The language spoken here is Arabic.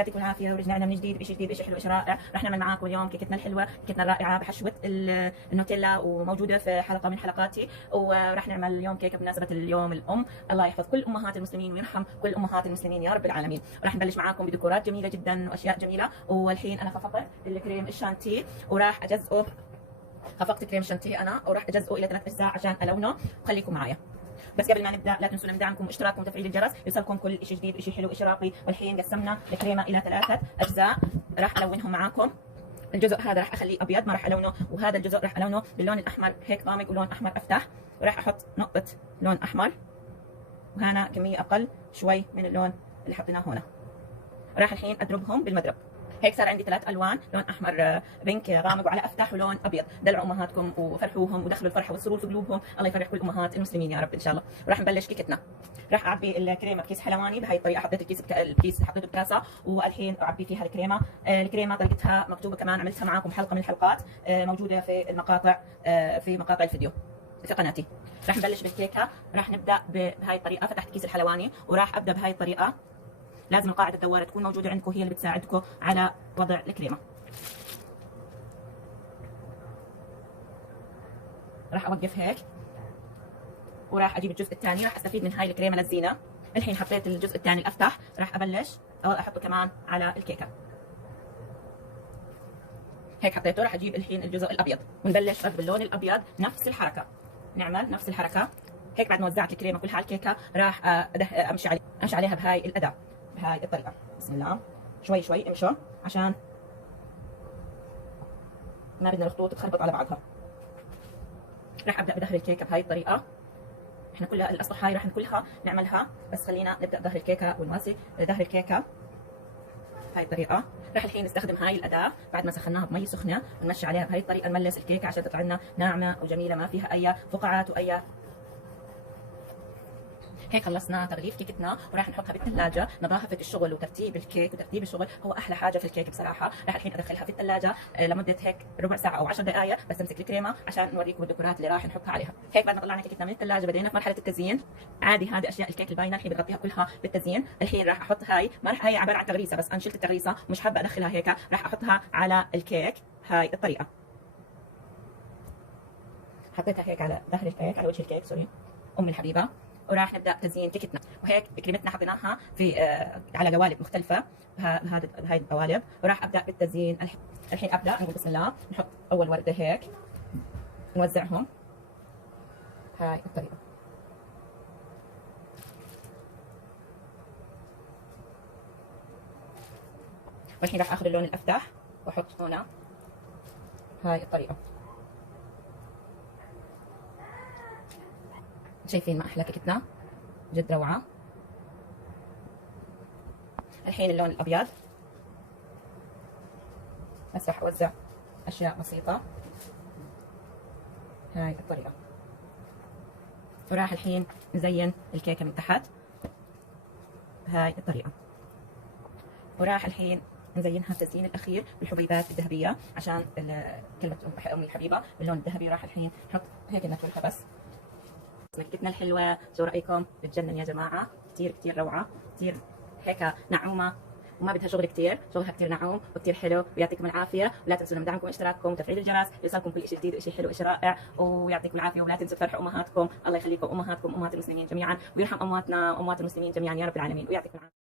يعطيكم العافيه ورجعنا من جديد بشيء جديد، بشيء حلو، بشيء رائع. رح نعمل معاكم اليوم كيكتنا الحلوه، كيكتنا الرائعه بحشوه النوتيلا، وموجوده في حلقه من حلقاتي. ورح نعمل اليوم كيكه بمناسبه اليوم الام. الله يحفظ كل امهات المسلمين ويرحم كل امهات المسلمين يا رب العالمين. ورح نبلش معاكم بديكورات جميله جدا واشياء جميله. والحين انا خفقت الكريم الشانتيه وراح اجزئه. خفقت كريم الشانتيه انا وراح اجزئه الى 3 اجزاء عشان الونه. خليكم معايا. بس قبل ما نبدا لا تنسوا من دعمكم واشتراككم وتفعيل الجرس يوصلكم كل شيء جديد، شيء حلو، شيء راقي. والحين قسمنا الكريمه الى 3 اجزاء، راح الونهم معاكم. الجزء هذا راح اخليه ابيض ما راح الونه، وهذا الجزء راح الونه باللون الاحمر هيك غامق ولون احمر افتح، وراح احط نقطه لون احمر، وهنا كميه اقل شوي من اللون اللي حطيناه هنا. راح الحين اضربهم بالمضرب. هيك صار عندي 3 الوان، لون احمر بينك غامق وعلى افتح، ولون ابيض. دلعوا امهاتكم وفرحوهم ودخلوا الفرحه والسرور في قلوبهم. الله يفرح كل امهات المسلمين يا رب ان شاء الله. وراح نبلش كيكتنا. راح اعبي الكريمه بكيس حلواني بهي الطريقه. حطيت الكيس حطيته بكاسه، والحين اعبي فيها الكريمه. الكريمه طريقتها مكتوبه كمان، عملتها معاكم حلقه من الحلقات موجوده في المقاطع، في مقاطع الفيديو في قناتي. راح نبلش بالكيكه. راح نبدا بهاي الطريقه. فتحت كيس الحلواني وراح ابدا بهاي الطريقه. لازم القاعدة الدوارة تكون موجودة عندكم، هي اللي بتساعدكم على وضع الكريمة. راح أوقف هيك وراح أجيب الجزء الثاني. راح أستفيد من هاي الكريمة للزينة. الحين حطيت الجزء الثاني الأفتح، راح أبلش أحطه كمان على الكيكة. هيك حطيته. راح أجيب الحين الجزء الأبيض ونبلش باللون الأبيض نفس الحركة. نعمل نفس الحركة هيك. بعد ما وزعت الكريمة كلها على الكيكة راح أمشي عليها بهاي الأداة بهاي الطريقة. بسم الله. شوي شوي امشوا عشان ما بدنا الخطوط تخربط على بعضها. راح ابدا بظهر الكيكه بهاي الطريقه. احنا كلها الاسطح هاي راح كلها نعملها، بس خلينا نبدا ظهر الكيكه ونواسي ظهر الكيكه بهاي الطريقه. راح الحين نستخدم هاي الاداه بعد ما سخناها بمي سخنه ونمشي عليها بهاي الطريقه، نملس الكيكه عشان تطلع لنا ناعمه وجميله ما فيها اي فقاعات واي. هيك خلصنا تغليف كيكتنا وراح نحطها بالثلاجه. نظافه الشغل وترتيب الكيك وترتيب الشغل هو احلى حاجه في الكيك بصراحه. راح الحين ادخلها في الثلاجه لمده هيك ربع ساعه او 10 دقائق، بس امسك الكريمه عشان نوريكم الديكورات اللي راح نحطها عليها. هيك بعد ما طلعنا كيكتنا من الثلاجه بدينا في مرحله التزيين. عادي هذه اشياء الكيك الباينه الحين بغطيها كلها بالتزيين. الحين راح احط هاي، ما راح، هاي عباره عن تغريسه بس انا شلت التغريسه مش حابه ادخلها هيك. راح احطها على الكيك هاي الطريقه. حطيتها هيك على ظهر الكيك، على وجه الكيك، سوري امي الحبيبه. وراح نبدا تزيين كيكتنا. وهيك كريمتنا حطيناها في على قوالب مختلفه بهاي القوالب. وراح ابدا بالتزيين. الحين ابدا نقول بسم الله. نحط اول ورده هيك، نوزعهم هاي الطريقه. والحين راح اخذ اللون الافتح واحط هنا هاي الطريقه. شايفين ما احلى كيكتنا؟ جد روعه. الحين اللون الابيض، بس راح اوزع اشياء بسيطه هاي الطريقه. وراح الحين نزين الكيكه من تحت بهاي الطريقه. وراح الحين نزينها التزيين الاخير بالحبيبات الذهبيه عشان كلمه امي الحبيبه باللون الذهبي. راح الحين نحط هيك نتركها بس. كيكتنا الحلوه شو رايكم؟ بتجنن يا جماعه، كثير كثير روعه، كثير هيك نعومه وما بدها شغل كثير، شغلها كثير نعوم وكثير حلو. ويعطيكم العافيه. ولا تنسوا من دعمكم واشتراككم وتفعيل الجرس يوصلكم كل شيء جديد وشيء حلو وشيء رائع. ويعطيكم العافيه. ولا تنسوا تفرحوا امهاتكم. الله يخليكم امهاتكم امهات المسلمين جميعا، ويرحم امواتنا واموات المسلمين جميعا يا رب العالمين. ويعطيكم العافيه.